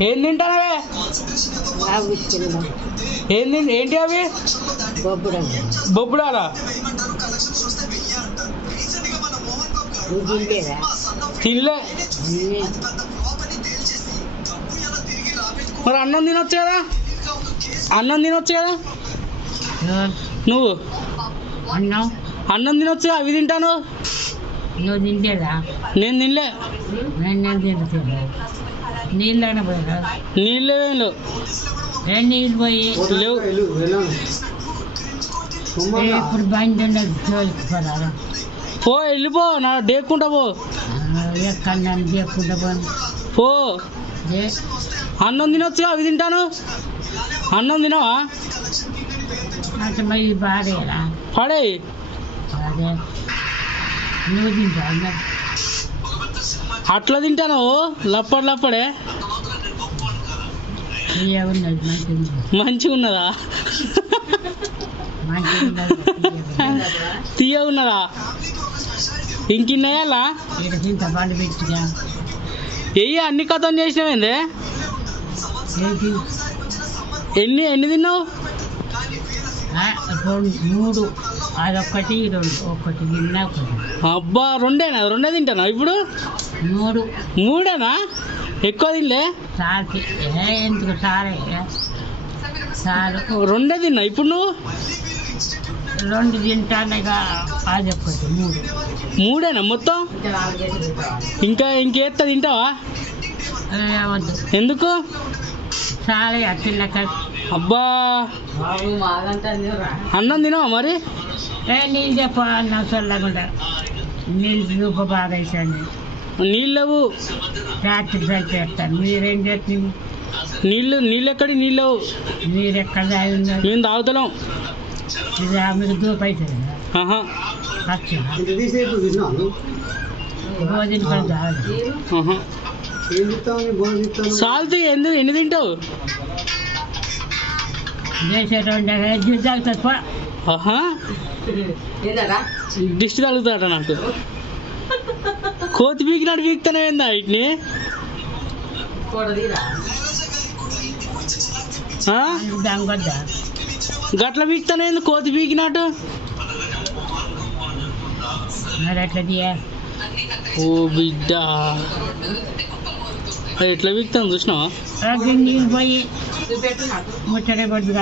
ఏం తింటానవే? ఏంటి అవి? బొబ్బుడాలా? తినలే. మరి అన్నం తినొచ్చు కదా? నువ్వు అన్నం తినొచ్చు, అవి తింటాను. నువ్వు తింటేదా? నేను తినలే. నీళ్ళైనా పోయినా? నీళ్ళు నీళ్ళు పోయి లేవు. ఇప్పుడు బండి జోలికి పోరా? పో, వెళ్ళిపో, నా డేక్కుంటా పో. ఎక్కడ డేక్కుంటా పో. అన్నం తినొచ్చు, అవి తింటాను. అన్నం తినవా? అంటే మరి బాధేరా? పడే. అదే నువ్వు తింటా అట్లా తింటాను. లప్పడే మంచిగా ఉన్నదా? తీయ ఉన్నదా? ఇంకిన్నాయాలా? ఎయ్యి అన్ని కథం చేసినావేందే? ఎన్ని తిన్నావు? 3. అదొక్కటి 2. ఒకటి తిన్నా ఒకటి. అబ్బా, రెండే తింటానా ఇప్పుడు? 3. ఎక్కువ తినలే. ఎందుకు సారే చాలు. 2 తిన్నా ఇప్పుడు నువ్వు? 2 తింటానుగా. అదొక్కటి 3 మొత్తం? ఇంకేస్తా తింటావా? వద్దు. ఎందుకు? చాలే తిన్నాక. అబ్బా, అన్నం తినవా మరి? నీళ్ళు చెప్ప అన్న చల్లకుండా. నీళ్ళు చూప బాగా వేసాను. నీళ్ళు లేవు. రాత్రి చేస్తాను. మీరేం చేస్తుంది? నీళ్ళు ఎక్కడి? నీళ్ళు మీరు ఎక్కడ తాగి ఉన్నారు? మేము తాగుతలేం. మీకు దూపు అవుతుంది. భోజనం కూడా తాగదు. సాల్తీ ఎన్ని తింటావు? దిష్టి తగులుతాడ నాకు. కోతి పీకినాడు పీకుతానే ఏందా వీటిని? గట్ల పీకుతానే ఏంది కోతి పీకినట్టు? ఓ బిడ్డ, ఎట్లా పీకుతాను చూసినావా? నీళ్ళు పోయి ముచ్చట కొద్దిగా